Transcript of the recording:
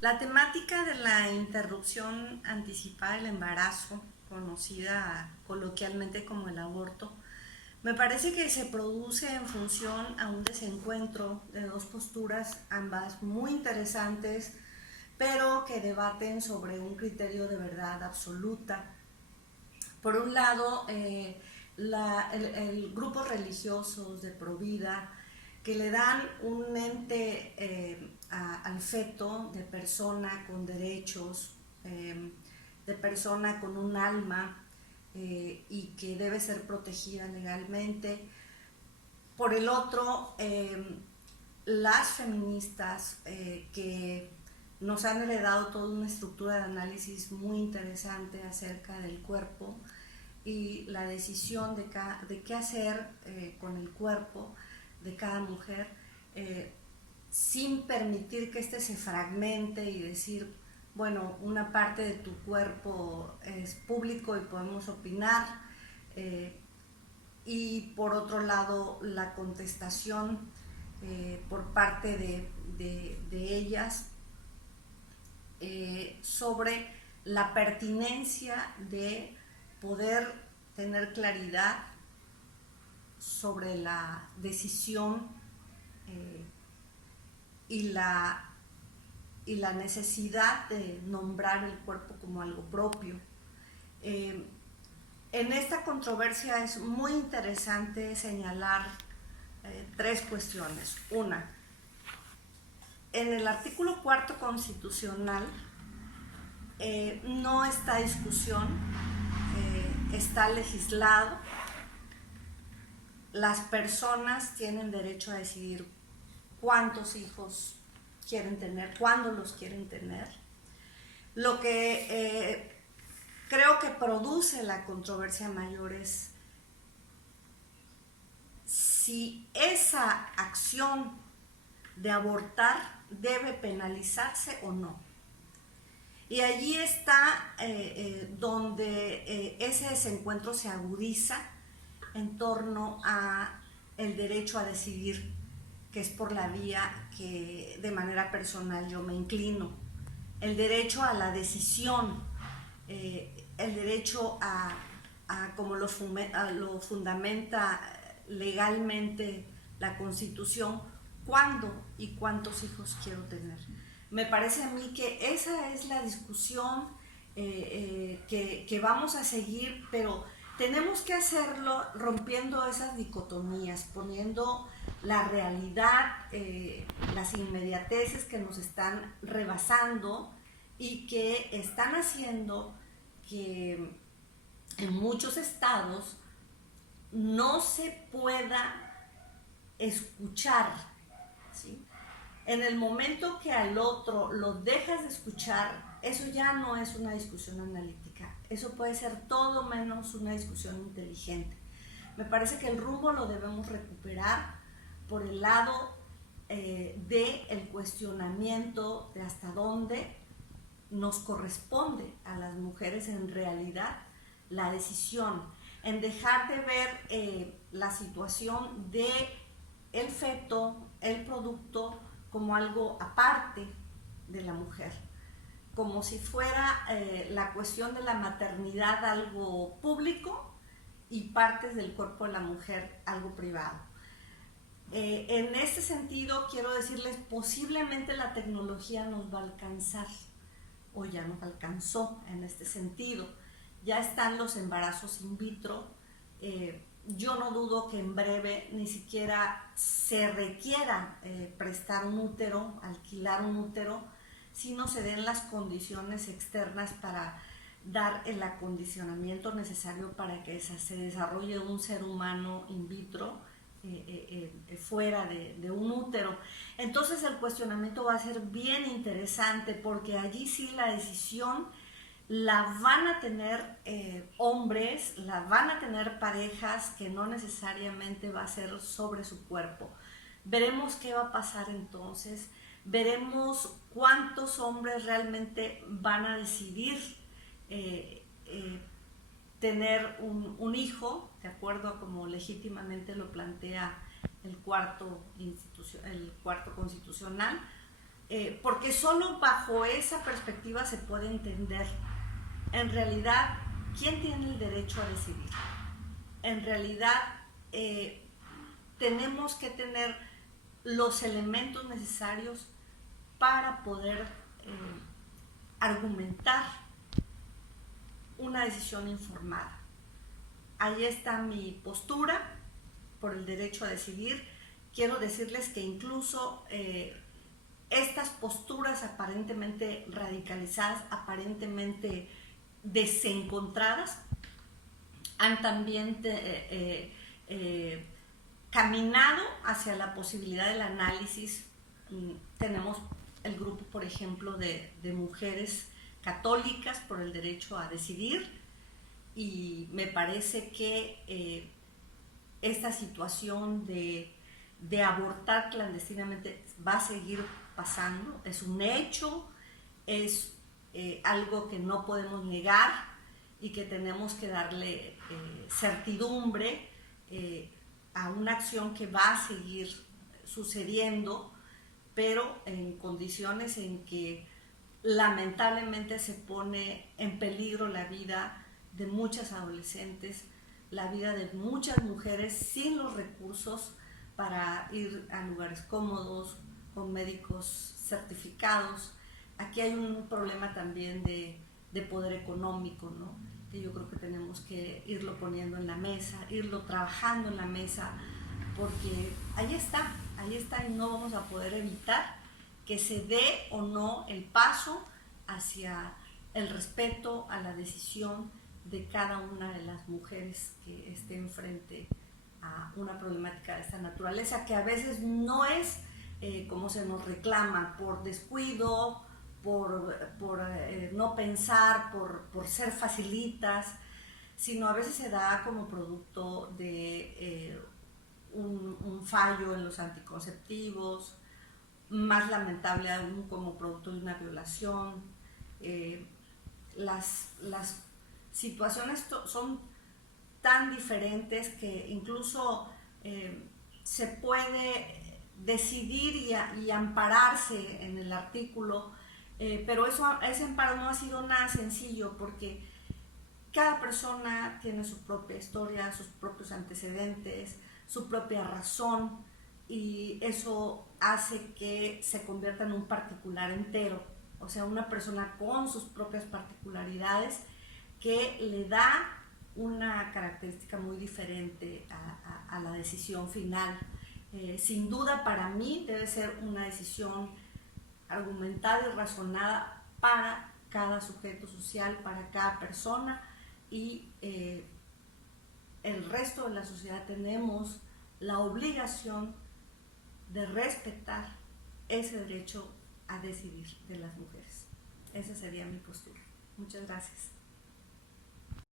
La temática de la interrupción anticipada del embarazo, conocida coloquialmente como el aborto, me parece que se produce en función a un desencuentro de dos posturas, ambas muy interesantes, pero que debaten sobre un criterio de verdad absoluta. Por un lado, el grupos religiosos de Provida que le dan un ente al feto de persona con derechos, de persona con un alma y que debe ser protegida legalmente. Por el otro, las feministas que nos han heredado toda una estructura de análisis muy interesante acerca del cuerpo y la decisión de qué hacer con el cuerpo de cada mujer, eh, sin permitir que este se fragmente y decir, bueno, una parte de tu cuerpo es público y podemos opinar, eh, y por otro lado la contestación por parte de ellas sobre la pertinencia de poder tener claridad sobre la decisión eh, y, la, y la necesidad de nombrar el cuerpo como algo propio. Eh, en esta controversia es muy interesante señalar tres cuestiones. Una, en el artículo cuarto constitucional no está discusión, está legislado. Las personas tienen derecho a decidir cuántos hijos quieren tener, cuándo los quieren tener. Lo que creo que produce la controversia mayor es si esa acción de abortar debe penalizarse o no. Y allí está donde ese desencuentro se agudiza en torno a el derecho a decidir, que es por la vía que de manera personal yo me inclino. El derecho a la decisión, el derecho como lo fundamenta legalmente la Constitución, cuándo y cuántos hijos quiero tener. Me parece a mí que esa es la discusión que vamos a seguir, pero tenemos que hacerlo rompiendo esas dicotomías, poniendo la realidad, las inmediateces que nos están rebasando y que están haciendo que en muchos estados no se pueda escuchar, ¿sí? En el momento que al otro lo dejas de escuchar, eso ya no es una discusión analítica, eso puede ser todo menos una discusión inteligente. Me parece que el rumbo lo debemos recuperar por el lado del cuestionamiento de hasta dónde nos corresponde a las mujeres en realidad la decisión, en dejar de ver la situación de el feto, el producto, como algo aparte de la mujer, como si fuera la cuestión de la maternidad algo público y partes del cuerpo de la mujer algo privado. En este sentido, quiero decirles, posiblemente la tecnología nos va a alcanzar, o ya nos alcanzó en este sentido. Ya están los embarazos in vitro. Yo no dudo que en breve ni siquiera se requiera prestar un útero, alquilar un útero, sino se den las condiciones externas para dar el acondicionamiento necesario para que se desarrolle un ser humano in vitro fuera de un útero. Entonces el cuestionamiento va a ser bien interesante porque allí sí la decisión la van a tener hombres, la van a tener parejas, que no necesariamente va a ser sobre su cuerpo. Veremos qué va a pasar entonces, veremos cuántos hombres realmente van a decidir eh, eh, tener un hijo, de acuerdo a como legítimamente lo plantea el cuarto constitucional, porque solo bajo esa perspectiva se puede entender en realidad quién tiene el derecho a decidir. En realidad tenemos que tener los elementos necesarios para poder argumentar una decisión informada. Ahí está mi postura por el derecho a decidir. Quiero decirles que incluso estas posturas aparentemente radicalizadas, aparentemente desencontradas, han también caminado hacia la posibilidad del análisis. Tenemos el grupo, por ejemplo, de mujeres católicas por el derecho a decidir, y me parece que esta situación de abortar clandestinamente va a seguir pasando, es un hecho, es algo que no podemos negar y que tenemos que darle certidumbre a una acción que va a seguir sucediendo, pero en condiciones en que lamentablemente se pone en peligro la vida de muchas adolescentes, la vida de muchas mujeres sin los recursos para ir a lugares cómodos, con médicos certificados. Aquí hay un problema también de poder económico, ¿no? Que yo creo que tenemos que irlo poniendo en la mesa, irlo trabajando en la mesa, porque ahí está y no vamos a poder evitar que se dé o no el paso hacia el respeto a la decisión de cada una de las mujeres que estén frente a una problemática de esta naturaleza, que a veces no es como se nos reclama, por descuido, por no pensar, por ser facilitas, sino a veces se da como producto de un fallo en los anticonceptivos, más lamentable aún como producto de una violación. Las situaciones son tan diferentes que incluso se puede decidir y ampararse en el artículo, pero ese amparo no ha sido nada sencillo, porque cada persona tiene su propia historia, sus propios antecedentes, su propia razón, y eso hace que se convierta en un particular entero, o sea, una persona con sus propias particularidades que le da una característica muy diferente a la decisión final. Sin duda, para mí debe ser una decisión argumentada y razonada para cada sujeto social, para cada persona, y el resto de la sociedad tenemos la obligación de respetar ese derecho a decidir de las mujeres. Esa sería mi postura. Muchas gracias.